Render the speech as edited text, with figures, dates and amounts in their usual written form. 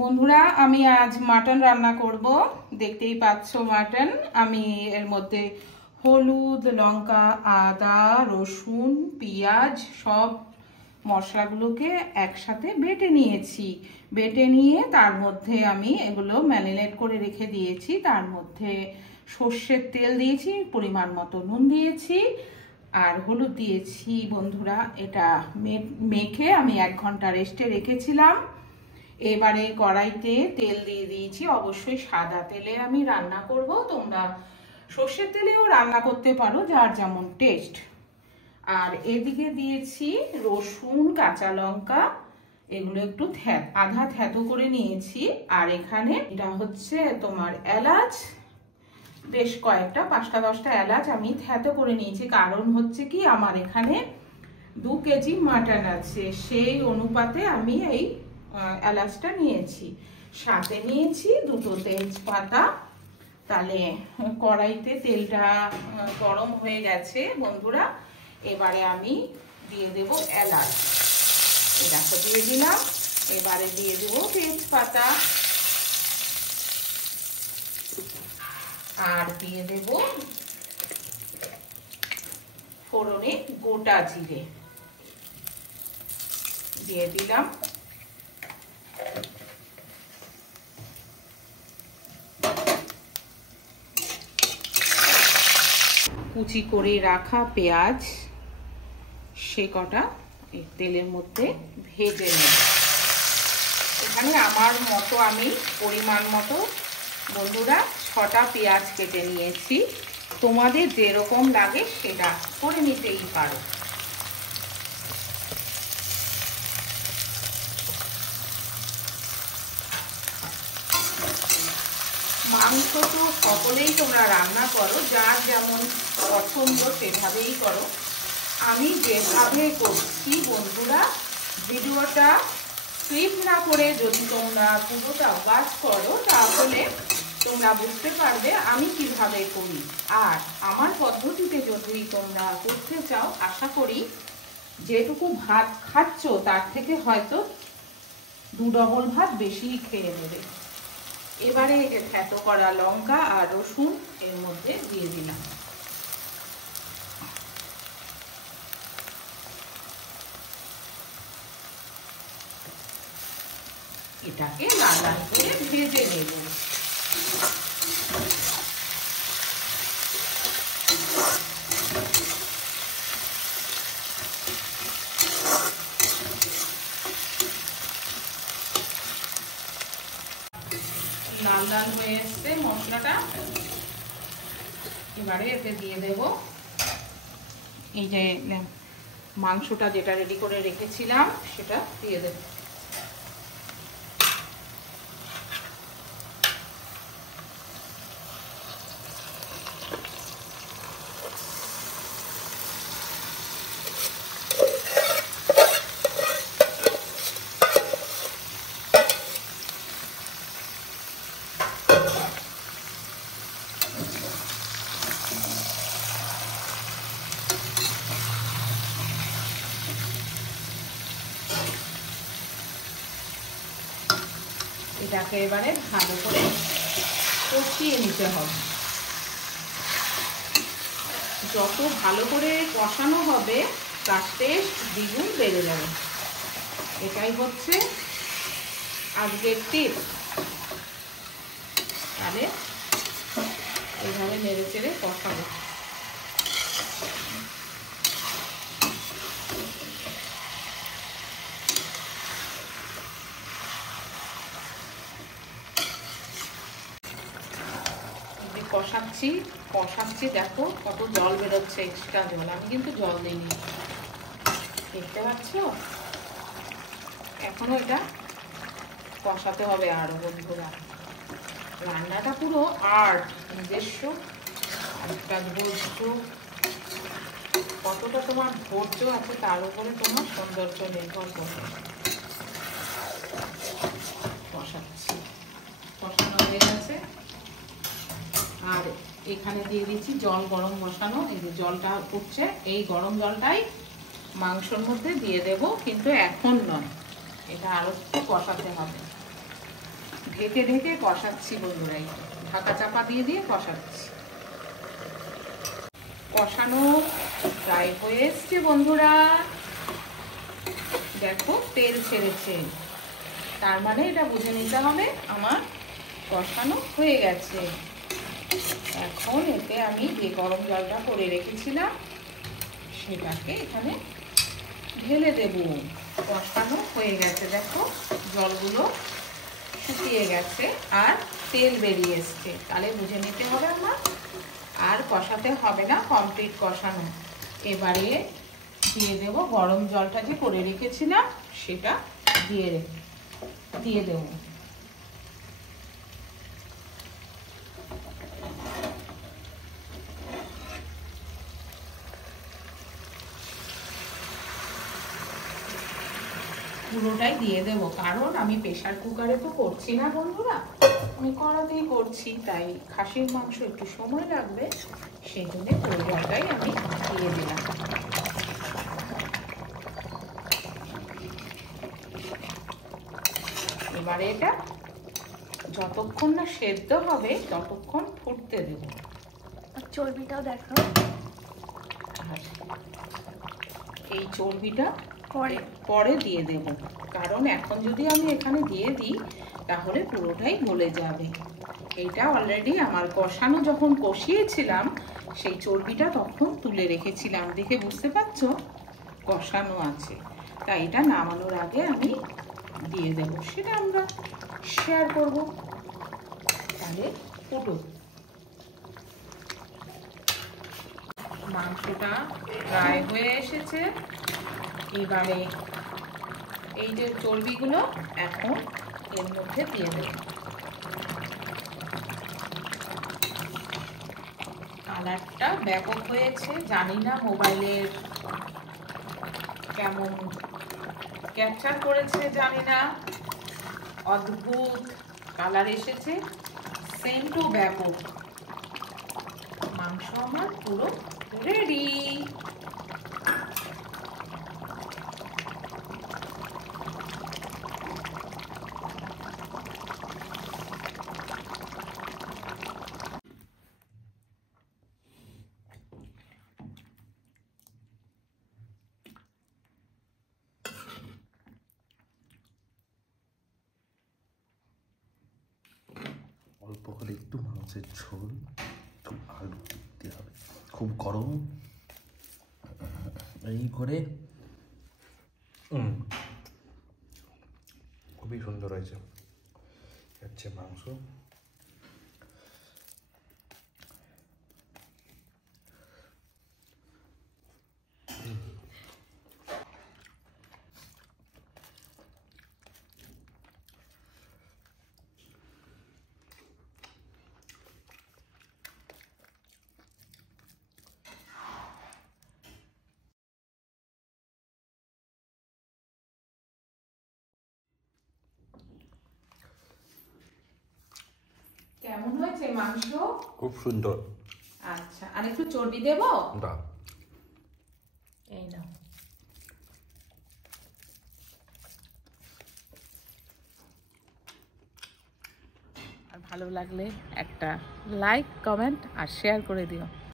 বন্ধুরা আমি আজ মাটন রান্না করব। দেখতেই পাচ্ছ মাটন। আমি এর মধ্যে হলুদ, লঙ্কা, আদা, রসুন, পেঁয়াজ সব মশলাগুলোকে একসাথে বেটে নিয়েছি। বেটে নিয়ে তার মধ্যে আমি এগুলো ম্যারিনেট করে রেখে দিয়েছি। তার মধ্যে সর্ষের তেল দিয়েছি, পরিমাণ মতো নুন দিয়েছি আর হলুদ দিয়েছি। বন্ধুরা এটা মেখে আমি 1 ঘন্টা রেস্টে রেখেছিলাম। এবারে কড়াইতে তেল দিয়ে দিয়েছি। অবশ্যই সাদা তেলে আমি রান্না করব, তোমরা সর্ষের তেলেও রান্না করতে পারো, যার যেমন টেস্ট। আর এদিকে দিয়েছি রসুন, কাঁচা লঙ্কা, এগুলো একটু আধা থ্যাতো করে নিয়েছি। আর এখানে এটা হচ্ছে তোমার এলাচ, বেশ কয়েকটা 5টা 10টা এলাচ আমি থ্যাতো করে নিয়েছি। কারণ হচ্ছে কি, আমার এখানে 2 কেজি মাটন আছে, সেই অনুপাতে আমি এই এলাচটা নিয়েছি। সাথে নিয়েছি 2টো তেজপাতা। তাহলে কড়াইতে তেলটা গরম হয়ে গেছে বন্ধুরা। এবারে আমি দিয়ে দেব এলাচ, এটাকে দিয়ে দিলাম। এবারে দিয়ে দেব তেজপাতা আর দিয়ে দেব ফোড়নে গোটা জিরে দিয়ে দিলাম। কুচি করে রাখা পেঁয়াজ সে কটা এই তেলের মধ্যে ভেজে নেব। এখানে আমার মতো আমি পরিমাণ মতো বন্ধুরা 6টা পেঁয়াজ কেটে নিয়েছি। তোমাদের যেরকম লাগে সেটা করে নিতেই পারো। মাংস তো সকলেই তোমরা রান্না করো, যার যেমন পছন্দ সেভাবেই করো। আমি যেভাবে করছি বন্ধুরা, ভিডিওটা স্কিপ না করে যদি তোমরা পুরোটা ওয়াচ করো তাহলে তোমরা বুঝতে পারবে আমি কিভাবে করি। আর আমার পদ্ধতিতে যদি তোমরা করতে চাও, আশা করি যেটুকু ভাত খাচ্ছ তার থেকে হয়তো 2 ডবল ভাত বেশি খেয়ে নেবে। এবারে থ্যাতো করা লঙ্কা আর রসুন এর মধ্যে দিয়ে দিলাম। এটাকে লাল লাল করে ভেজে নেব। লাল লাল হয়ে এসছে মশলাটা। এবারে এতে দিয়ে দেব এই যে মাংসটা যেটা রেডি করে রেখেছিলাম সেটা দিয়ে দেব। এটাকে এবারে ভালো করে কষিয়ে নিতে হবে। যত ভালো করে কষানো হবে তার টেস্ট দ্বিগুণ বেড়ে যাবে। এটাই হচ্ছে আজকের টিপস। তাহলে এইভাবে নেড়ে চেড়ে কষাবো। কষাচ্ছি দেখো কত জল বেরোচ্ছে, এক্সট্রা জল। আমি কিন্তু জল দিইনি, দেখতে পাচ্ছ। এখনো এটা কষাতে হবে আরো বন্ধুরা। রান্নাটা পুরো আর্ট, নিজস্ব একটা ধৈর্য। কতটা তোমার ধৈর্য আছে তার উপরে তোমার সৌন্দর্য নির্ভর করে। কষাচ্ছি, কষানো হয়ে গেছে। আর এখানে দিয়ে দিচ্ছি জল গরম বসানো। এই যে জলটা উঠছে, এই গরম জলটাই মাংসের মধ্যে দিয়ে দেব, কিন্তু এখন নয়, এটা আরো একটু কষাতে হবে। ঢেকে ঢেকে কষাচ্ছি বন্ধুরা, ঢাকা চাপা দিয়ে দিয়ে কষাচ্ছি। কষানো প্রায় হয়ে এসছে বন্ধুরা, দেখো তেল ছেড়েছে, তার মানে এটা বুঝে নিতে হবে আমার কষানো হয়ে গেছে। এখন এতে আমি যে গরম জলটা করে রেখেছিলাম সেটাকে এখানে ঢেলে দেব। কষানো হয়ে গেছে, দেখো জলগুলো শুকিয়ে গেছে আর তেল বেরিয়ে এসছে, তাহলে বুঝে নিতে হবে আমার আর কষাতে হবে না, কমপ্লিট কষানো। এবারে দিয়ে দেব গরম জলটা যে করে রেখেছিলাম সেটা দিয়ে দেব। পুরোটাই দিয়ে দেব, কারণ আমি প্রেসার কুকারে তো করছি না বন্ধুরা, আমি কড়াতেই করছি, তাই খাসির মাংস একটু সময় লাগবে, সেই জন্য পুরো জলটাই আমি দিয়ে দিলাম। এবারে এটা যতক্ষণ না সেদ্ধ হবে ততক্ষণ ফুটতে দেব। চর্বিটাও দেখো, আর এই চর্বিটা পরে দিয়ে দেব, কারণ এখন যদি আমি এখানে দিয়ে দিই তাহলে পুরোটাই গলে যাবে। এইটা অলরেডি আমার কষানো যখন কষিয়েছিলাম সেই চর্বিটা তখন তুলে রেখেছিলাম, দেখে বুঝতে পারছো কষানো আছে, তাই এটা নামানোর আগে আমি দিয়ে দেব, সেটা আমরা শেয়ার করব। তাহলে ফুটুক। মাংসটা প্রায় হয়ে এসেছে, এবারে এই যে চর্বিগুলো এখন এর মধ্যে দিয়ে দেব। কালারটা ব্যাপক হয়েছে, জানি না মোবাইলের কেমন ক্যাপচার করেছে জানি না, অদ্ভুত কালার এসেছে, সেন্টও ব্যাপক। মাংস আমার পুরো রেডি। অল্প করে একটু মাংসের ঝোল, খুব আলু দিতে হবে, খুব গরম এই করে। খুবই সুন্দর হয়েছে, হচ্ছে মাংস। কেমন হয়েছে মাংস? খুব সুন্দর। আচ্ছা, আর একটু চর্বি দেব? দাও। এই নাও। আর ভালো লাগলে একটা লাইক, কমেন্ট আর শেয়ার করে দিও।